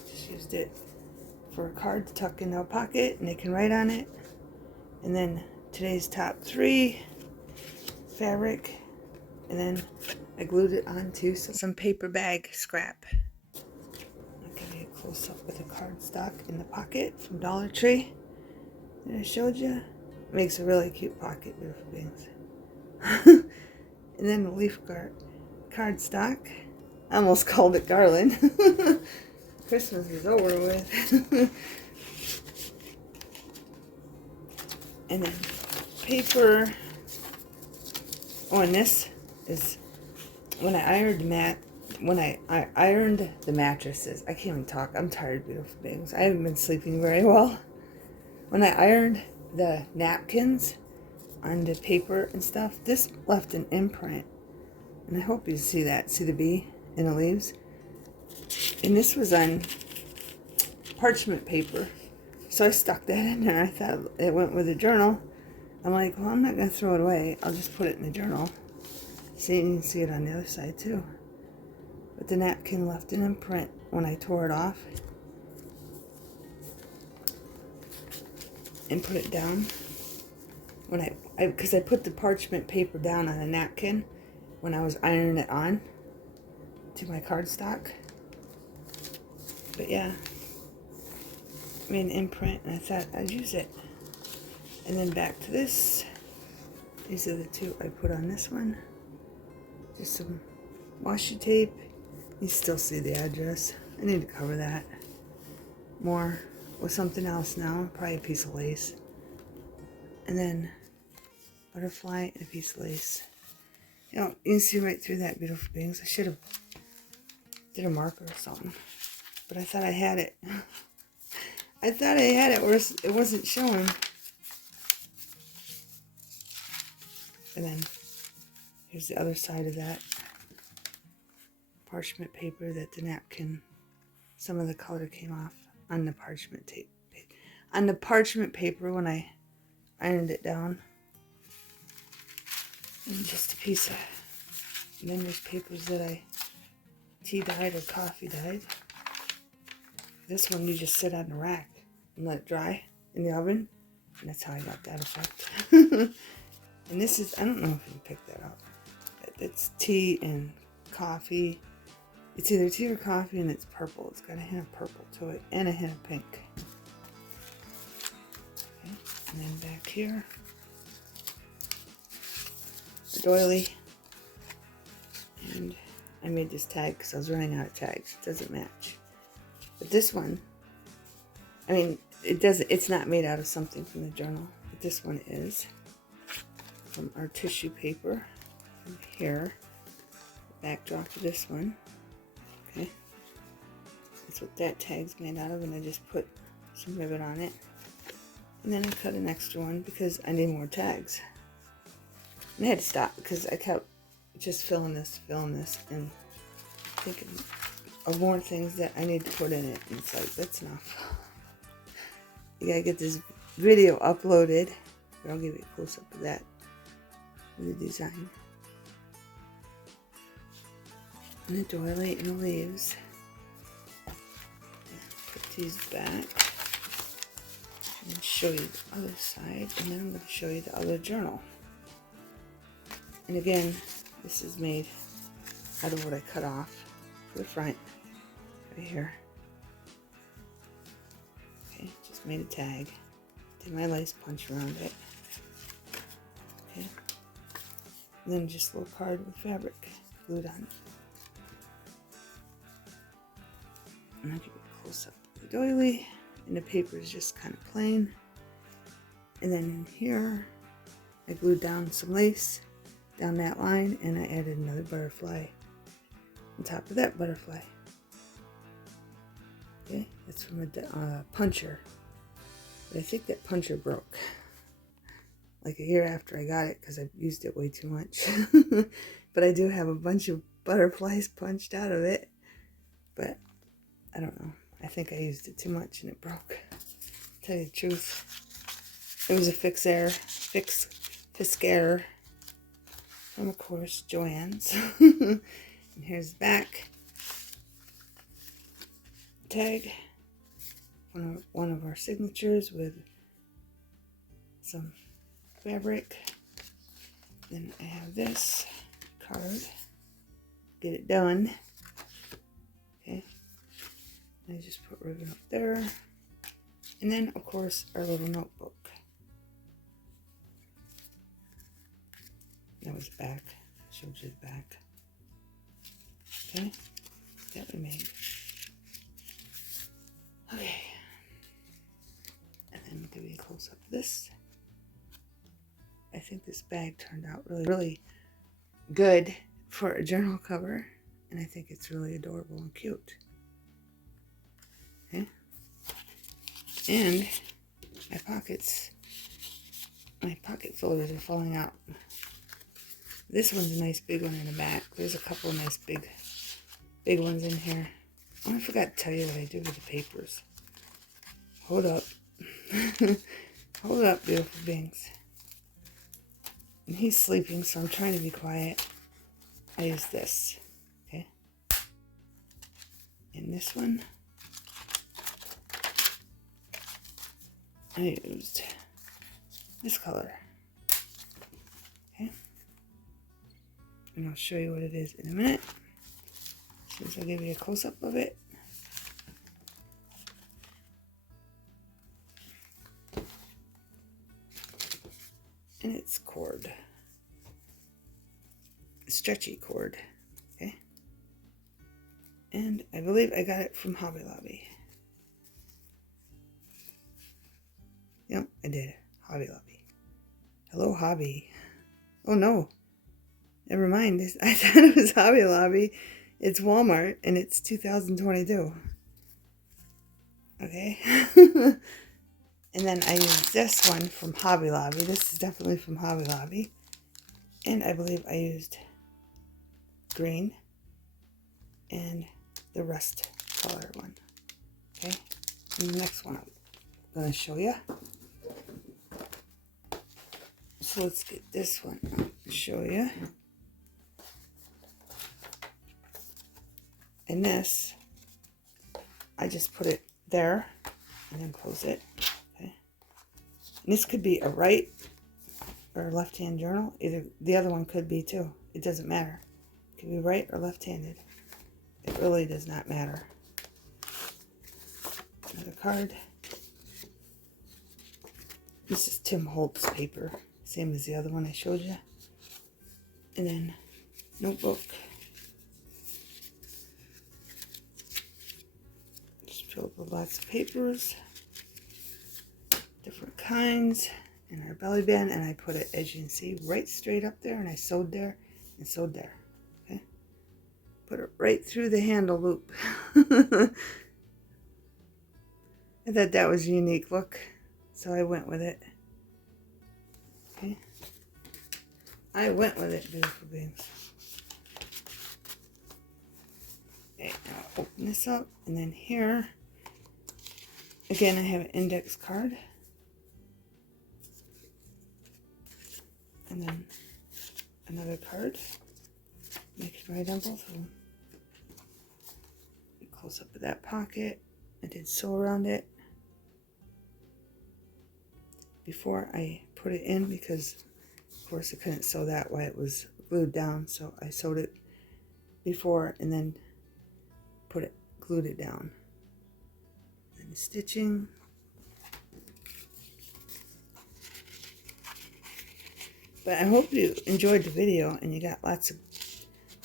Just used it for a card to tuck in their pocket, and they can write on it. And then today's top 3 fabric, and then I glued it onto some paper bag scrap. I'll give you a close up with the cardstock in the pocket from Dollar Tree that I showed you. It makes a really cute pocket, beautiful beings. And then the leaf cardstock. I almost called it garland. Christmas is over with. And then paper. Oh, and this is when I ironed I ironed the mattresses. I can't even talk. I'm tired, beautiful beings. I haven't been sleeping very well. When I ironed the napkins on the paper and stuff, this left an imprint. And I hope you see that. See the bee in the leaves? And this was on parchment paper. So I stuck that in there. I thought it went with the journal. I'm like, well, I'm not going to throw it away. I'll just put it in the journal. See, you can see it on the other side too. But the napkin left an imprint when I tore it off and put it down. When because I put the parchment paper down on a napkin when I was ironing it on to my cardstock. But yeah, I made an imprint, and I thought I'd use it. And then back to this. These are the 2 I put on this one. Just some washi tape. You still see the address. I need to cover that more with something else now. Probably a piece of lace. And then butterfly and a piece of lace. You know, you can see right through that, beautiful beings. I should have did a marker or something. But I thought I had it. I thought I had it, or it wasn't showing. And then here's the other side of that parchment paper that the napkin, some of the color came off on the parchment tape. On the parchment paper when I ironed it down. And just a piece of, and then there's papers that I tea dyed or coffee dyed. This one you just sit on the rack and let it dry in the oven. And that's how I got that effect. And this is, I don't know if you can pick that up. It's tea and coffee. It's either tea or coffee, and it's purple. It's got a hint of purple to it and a hint of pink. Okay. And then back here, the doily. And I made this tag because I was running out of tags. It doesn't match. But this one, I mean, it's not made out of something from the journal. But this one is from our tissue paper from here. Backdrop of this one. Okay. That's what that tag's made out of, and I just put some ribbon on it. And then I cut an extra one because I need more tags. And I had to stop because I kept just filling this, and thinking, of more things that I need to put in it. And it's like, that's enough. You gotta get this video uploaded. I'll give you a close-up of that. The design. And the doily and the leaves. Put these back. And show you the other side. And then I'm going to show you the other journal. And again, this is made out of what I cut off for the front. Right here. Okay, just made a tag. Did my lace punch around it. Okay. And then just a little card with fabric glued on. And I'll give you a close up of the doily. And the paper is just kind of plain. And then in here, I glued down some lace down that line, and I added another butterfly on top of that butterfly. Okay, that's from a puncher. But I think that puncher broke. Like a year after I got it, because I used it way too much. But I do have a bunch of butterflies punched out of it. But I don't know. I think I used it too much and it broke. Tell you the truth. It was a Fiskare from, of course, Joann's. And here's the back tag. One of our signatures with some fabric. Then I have this card. Get it done. Okay. I just put ribbon up there. And then, of course, our little notebook. That was the back. I showed you the back. Okay. That we made. Okay. And then give you a close up of this. I think this bag turned out really good for a journal cover. And I think it's really adorable and cute. Okay. And my pocket fillers are falling out. This one's a nice big one in the back. There's a couple of nice big ones in here. Oh, I forgot to tell you what I did with the papers. Hold up. Hold up, beautiful beings. And he's sleeping, so I'm trying to be quiet. I use this. Okay. And this one, I used this color. Okay. And I'll show you what it is in a minute. Since I'll give you a close-up of it. And it's cord. Stretchy cord. Okay. And I believe I got it from Hobby Lobby. Yep, I did. Hobby Lobby. Hello, Hobby. Oh, no. Never mind. I thought it was Hobby Lobby. It's Walmart, and it's 2022. Okay. And then I used this one from Hobby Lobby. This is definitely from Hobby Lobby. And I believe I used green and the rust color one. Okay. And the next one I'm going to show you. So let's get this one out and show you. And this, I just put it there and then close it. Okay. And this could be a right or a left-hand journal. Either the other one could be too. It doesn't matter. It could be right or left-handed. It really does not matter. Another card. This is Tim Holtz paper, same as the other one I showed you. And then notebook. Just filled with lots of papers, different kinds, and our belly band. And I put it, as you can see, right straight up there, and I sewed there and sewed there. Okay, put it right through the handle loop. I thought that was a unique look, so I went with it. Okay, I went with it, beautiful beings. Okay, now I'll open this up, and then here, again, I have an index card. And then another card. Make it right on both of them. Close up of that pocket. I did sew around it before I put it in because, of course, I couldn't sew that while it was glued down. So I sewed it before and then glued it down. And the stitching. But I hope you enjoyed the video and you got lots of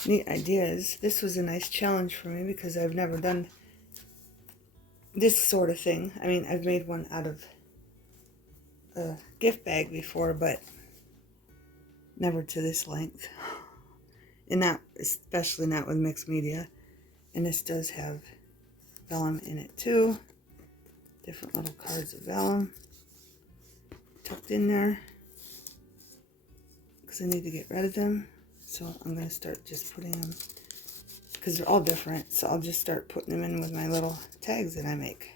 neat ideas. This was a nice challenge for me because I've never done this sort of thing. I mean, I've made one out of a gift bag before, but never to this length. And not, especially not with mixed media. And this does have vellum in it too. Different little cards of vellum tucked in there. Because I need to get rid of them. So I'm going to start just putting them, because they're all different. So I'll just start putting them in with my little tags that I make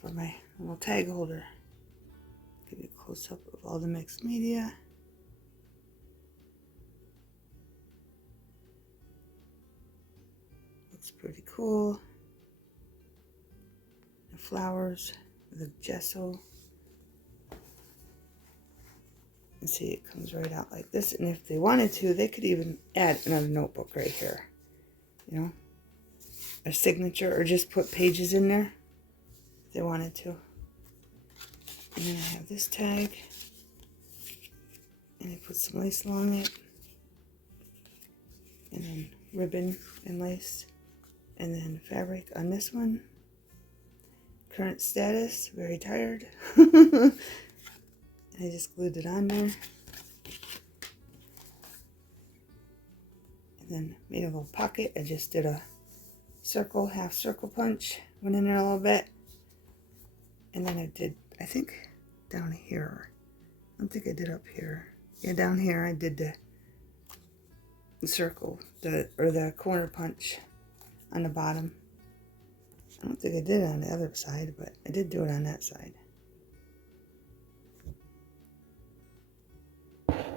for my little tag holder. Give you a close up of all the mixed media. Looks pretty cool. The flowers, the gesso. And see, it comes right out like this. And if they wanted to, they could even add another notebook right here. You know, a signature, or just put pages in there if they wanted to. And then I have this tag. And I put some lace along it. And then ribbon and lace. And then fabric on this one. Current status, very tired. I just glued it on there. And then made a little pocket. I just did a circle, half circle punch. Went in there a little bit. And then I did, I think, down here. I don't think I did up here. Yeah, down here I did the circle, or the corner punch on the bottom. I don't think I did it on the other side, but I did do it on that side.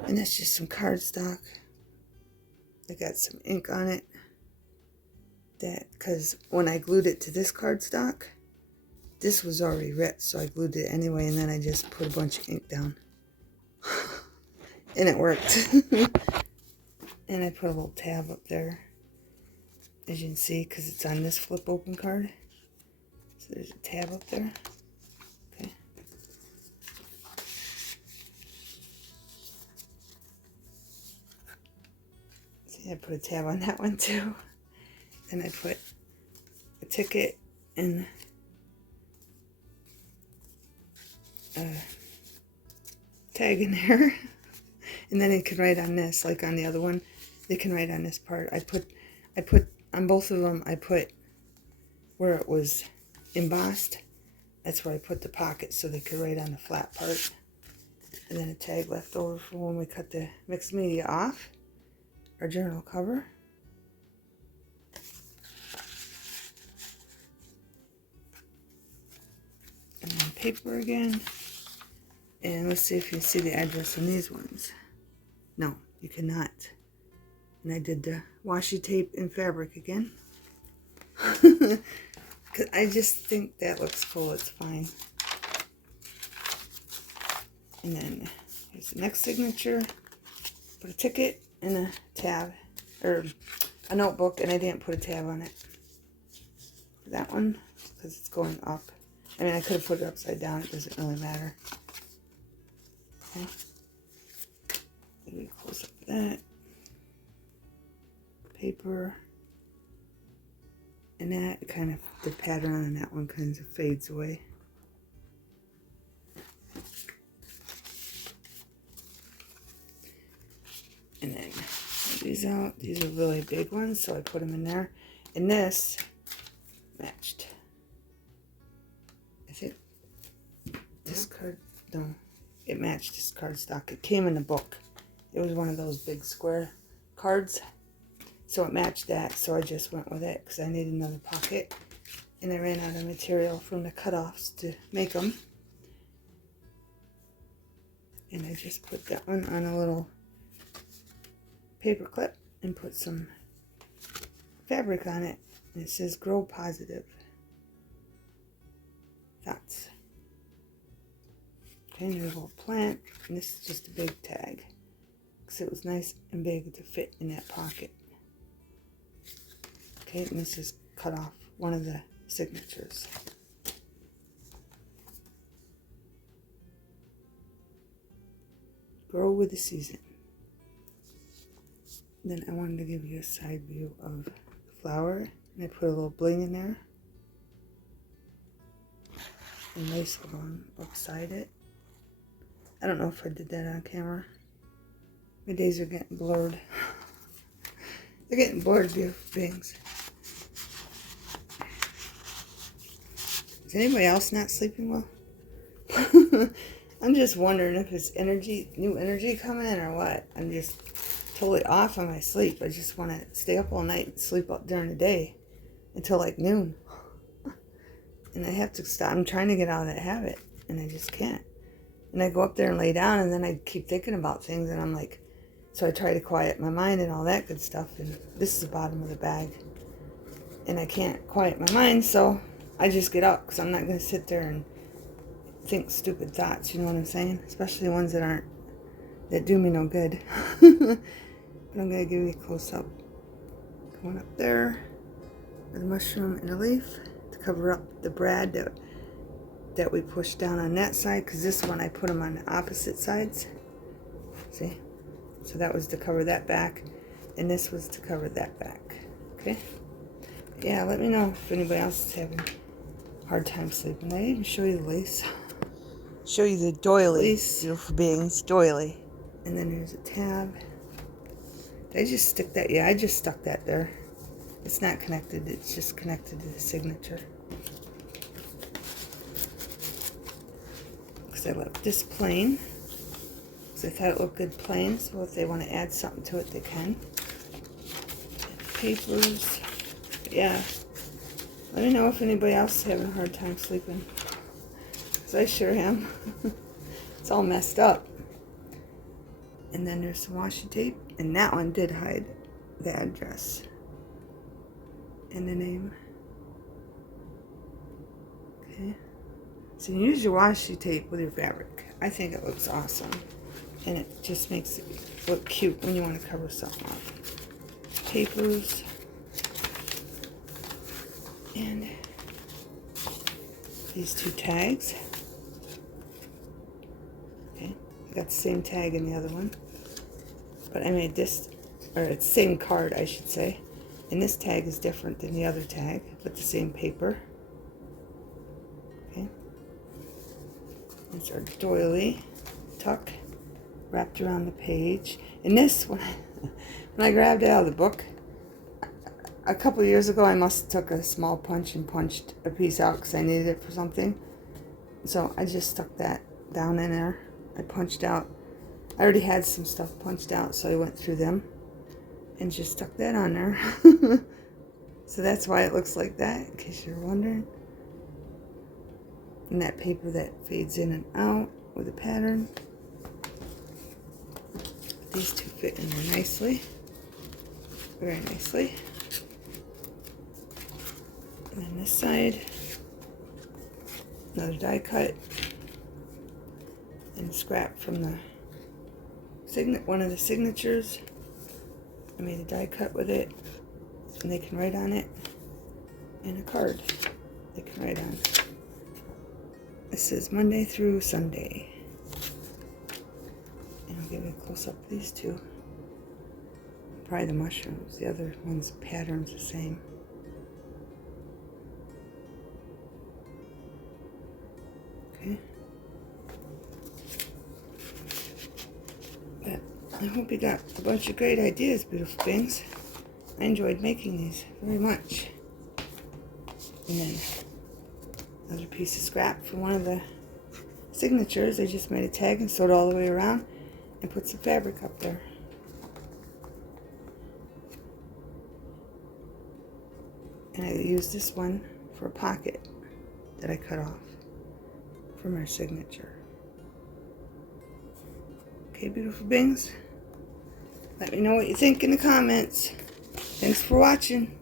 And that's just some cardstock. I got some ink on it. Because when I glued it to this cardstock, this was already ripped, so I glued it anyway, and then I just put a bunch of ink down. And it worked. And I put a little tab up there, as you can see, because it's on this flip open card. So there's a tab up there. Okay. See, I put a tab on that one too. Then I put a ticket and a tag in there. And then it can write on this, like on the other one. They can write on this part. I put on both of them, I put where it was embossed. That's where I put the pocket so they could write on the flat part. And then a tag left over for when we cut the mixed media off. Our journal cover. And then paper again. And let's see if you see the address on these ones. No, you cannot. And I did the washi tape and fabric again. Because I just think that looks cool. It's fine. And then here's the next signature. Put a ticket and a tab. Or a notebook. And I didn't put a tab on it. For that one. Because it's going up. I mean, I could have put it upside down. It doesn't really matter. Okay. Give me a close up of that. Paper. And that kind of, the pattern on that one kind of fades away. And then these out. These are really big ones, so I put them in there. And this matched. I think this card, no, it matched this cardstock. It came in the book. It was one of those big square cards. So it matched that, so I just went with it because I needed another pocket. And I ran out of material from the cutoffs to make them. And I just put that one on a little paper clip and put some fabric on it. And it says Grow Positive Thoughts. Okay, and there's a little plant. And this is just a big tag, because it was nice and big to fit in that pocket. Okay, and this is cut off one of the signatures. Grow with the season. Then I wanted to give you a side view of the flower, and I put a little bling in there and lace along beside it. I don't know if I did that on camera. My days are getting blurred. They're getting blurred, beautiful things. Is anybody else not sleeping well? I'm just wondering if it's new energy coming in or what. I'm just totally off on my sleep. I just want to stay up all night and sleep up during the day until like noon. And I have to stop. I'm trying to get out of that habit, and I just can't. And I go up there and lay down, and then I keep thinking about things, and I'm like, so I try to quiet my mind and all that good stuff. And this is the bottom of the bag, and I can't quiet my mind, so I just get up, because I'm not going to sit there and think stupid thoughts, you know what I'm saying? Especially ones that do me no good. But I'm going to give you a close-up. Going up there with a mushroom and a leaf to cover up the brad that we pushed down on that side, because this one I put them on the opposite sides. See? So that was to cover that back, and this was to cover that back. Okay? Yeah, let me know if anybody else is having a hard time sleeping. Did I even show you the lace? Show you the doily, Lace. beautiful beings, doily. And then there's a tab. Did I just stick that? Yeah, I just stuck that there. It's not connected. It's just connected to the signature. Because I left this plain. Because I thought it looked good plain. So if they want to add something to it, they can. And papers. Yeah. Let me know if anybody else is having a hard time sleeping. Because I sure am. It's all messed up. And then there's some washi tape. And that one did hide the address and the name. Okay. So you use your washi tape with your fabric. I think it looks awesome. And it just makes it look cute when you want to cover something up. Papers. And these two tags. Okay. I got the same tag in the other one. But I made this, or it's the same card, I should say. And this tag is different than the other tag, but the same paper. Okay. It's our doily tuck wrapped around the page. And this, when I grabbed it out of the book, a couple of years ago, I must have took a small punch and punched a piece out because I needed it for something. So I just stuck that down in there. I punched out. I already had some stuff punched out, so I went through them and just stuck that on there. So that's why it looks like that, in case you're wondering. And that paper that fades in and out with a pattern. These two fit in there nicely. Very nicely. And then this side, another die cut and scrap from the one of the signatures. I made a die cut with it, and they can write on it, and a card they can write on. It says Monday through Sunday. And I'll give you a close up of these two. Probably the mushrooms. The other one's pattern's the same. Okay. But I hope you got a bunch of great ideas, beautiful things. I enjoyed making these very much. And then another piece of scrap from one of the signatures. I just made a tag and sewed all the way around and put some fabric up there. And I used this one for a pocket that I cut off from her signature. Okay, beautiful beings. Let me know what you think in the comments. Thanks for watching.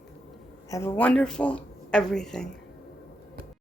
Have a wonderful everything.